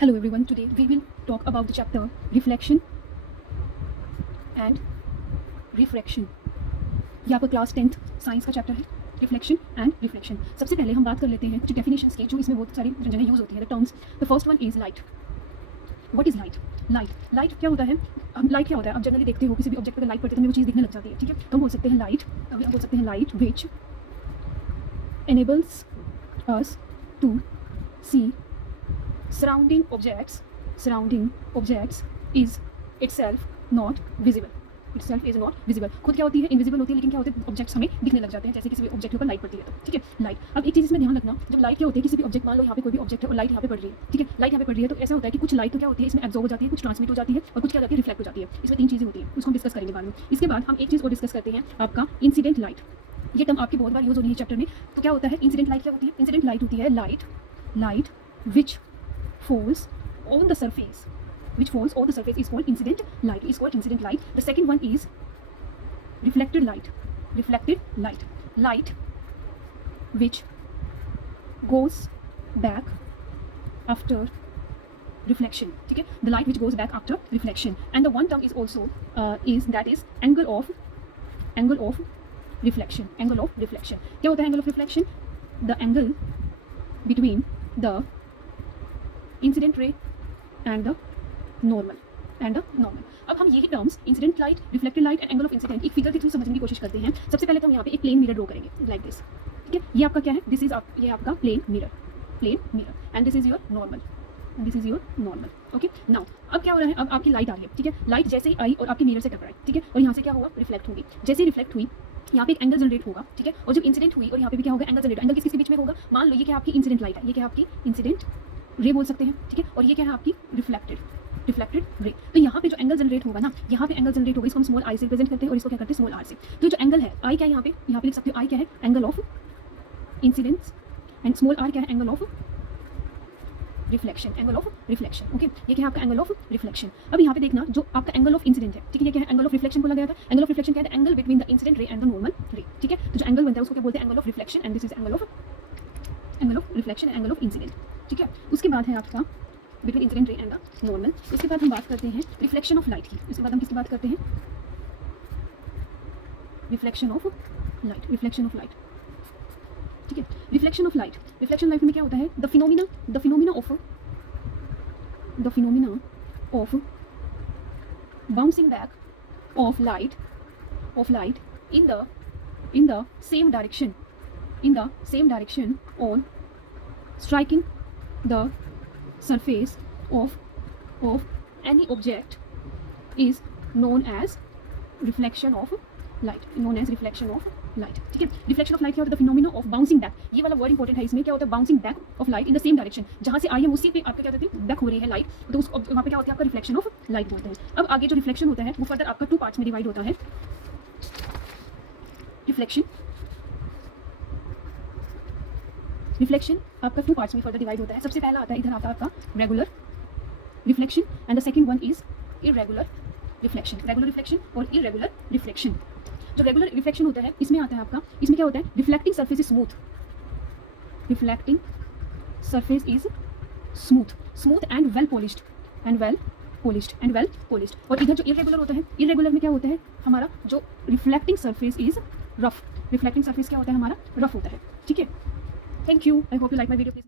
Hello everyone, today we will talk about the chapter reflection and refraction. ये आपका class 10th science का chapter है reflection and refraction. सबसे पहले हम बात कर लेते हैं कुछ डेफिनेशंस की जो इसमें बहुत सारी जगह यूज़ होती है. The terms, the first one is light. What is light? Light क्या होता है? लाइट क्या होता है? आप जनरली देखते हो किसी भी ऑब्जेक्ट पर लाइट पड़ती है तो हमें वो चीज़ दिखने लग जाती है. ठीक है, तो हम बोल सकते हैं लाइट. अभी हम बोल सकते हैं light which enables us to see surrounding objects is itself not visible. खुद क्या होती है? इनविजिबल होती है, लेकिन क्या होते हैं? ऑब्जेक्ट्स हमें दिखने लग जाते हैं, जैसे किसी भी ऑब्जेक्ट के ऊपर लाइट पड़ती है तो. ठीक है, लाइट. अब एक चीज़ इसमें ध्यान रखना, जब लाइट क्या होती है किसी भी ऑब्जेक्ट, मान लो यहाँ पे कोई भी ऑब्जेक्ट है और लाइट यहाँ पे पड़ रही है. ठीक है, लाइट यहाँ पे पड़ रही है तो ऐसा होता है कि कुछ लाइट तो क्या होती है इसमें एब्जॉर्ब हो जाती है, कुछ ट्रांसमिट हो जाती है और कुछ क्या जाती है? रिफ्लेक्ट हो जाती है. इसमें तीन चीज़ें होती हैं, उसको हम डिस्कस करेंगे बाद में. इसके बाद हम एक चीज़ और डिस्कस करते हैं, आपका इंसिडेंट लाइट. ये टर्म आपकी बहुत बार यूज़ हो रही है चैप्टर में. तो क्या होता है इंसिडेंट लाइट? क्या होती है? इंसिडेंट लाइट होती है light which falls on the surface is called incident light. The second one is reflected light which goes back after reflection. ठीक है, the light which goes back after reflection. And the one term is also is angle of reflection. क्या होता है angle of reflection? The angle between the incident ray and the normal. अब हम यही terms incident light, reflected light and angle of incident एक figure के through समझने की कोशिश करते हैं. सबसे पहले तो हम यहाँ पे एक प्लेन मिरर ड्रॉ करेंगे लाइक दिस. ठीक है, ये आपका क्या है? ये आपका plane mirror and this is your normal. Okay, now अब क्या हो रहा है? अब आपकी लाइट आ रही है. ठीक है, लाइट जैसे ही आई और आपके मिरर से टकराई. ठीक है, और यहाँ से क्या होगा? रिफ्लेक्ट होगी. जैसे ही रिफ्लेक्ट हुई यहाँ पे एक एंगल जनरेट होगा. ठीक है, और जब इंसिडेंट हुई और यहाँ पे भी क्या होगा? Angle generate. एंगल किसके बीच में होगा? मान लो ये क्या आपकी इंसिडेंट लाइट है, ये क्या आपकी इंसिडेंट रे बोल सकते हैं. ठीक है, और ये क्या है? आपकी रिफ्लेक्टेड रे. तो यहाँ पे जो एंगल जनरेट होगा ना, यहाँ पे एंगल जनरेट होगा, इसको हम स्मॉल आई से रिप्रेजेंट करते हैं और इसको क्या करते हैं? स्मॉल आर से. तो जो एंगल है आई क्या है? यहाँ पे लिख सकते हो आई क्या है? Angle of incidence. And small r क्या है? Angle of reflection. ओके, ये क्या है आपका? Angle of reflection. अब यहाँ पे देखना जो आपका एंगल ऑफ इंसिडेंट है. ठीक है, ये क्या है? एंगल ऑफ रिफ्लेक्शन बोला गया था. एंगल ऑफ रिफ्लेक्शन क्या है? Angle between the incident ray and the normal रे. ठीक है, तो जो एंगल बनता है उसको क्या बोलते हैं? Angle of reflection. And this is angle of reflection, angle of incident. ठीक है, उसके बाद है आपका between incident ray and the normal. उसके बाद हम बात करते हैं रिफ्लेक्शन ऑफ लाइट की. उसके बाद हम किसकी बात करते हैं? Reflection of light. ठीक है, रिफ्लेक्शन ऑफ लाइट में क्या होता है? The phenomena of bouncing back of light in the same direction on striking the surface of any object is known as reflection of light. ठीक है, रिफ्लेक्शन ऑफ लाइट क्या होता है? The phenomena of bouncing back. ये वाला word important है इसमें. क्या होता है? Bouncing back of light in the same direction. जहाँ से आई है उसी पे आपका क्या होती है? बैक हो रही है लाइट, तो उस वहाँ पे क्या होता है? आपका रिफ्लेक्शन ऑफ लाइट बोलते हैं. अब आगे जो रिफ्लेक्शन होता है वो फर्दर आपका 2 पार्ट्स में डिवाइड होता है. रिफ्लेक्शन आपका 2 पार्ट्स में फर्दर डिवाइड होता है. सबसे पहला आता है इधर आता है आपका regular reflection and the second one is irregular reflection. और इरेगुलर रिफ्लेक्शन. जो रेगुलर रिफ्लेक्शन होता है इसमें आता है आपका, इसमें क्या होता है? Reflecting surface is smooth and well polished. और इधर जो इरेगुलर होता है, इरेगुलर में क्या होता है? हमारा जो रिफ्लेक्टिंग सरफेस इज रफ. क्या होता है? हमारा रफ होता है. ठीक है, thank you. I hope you like my video. Please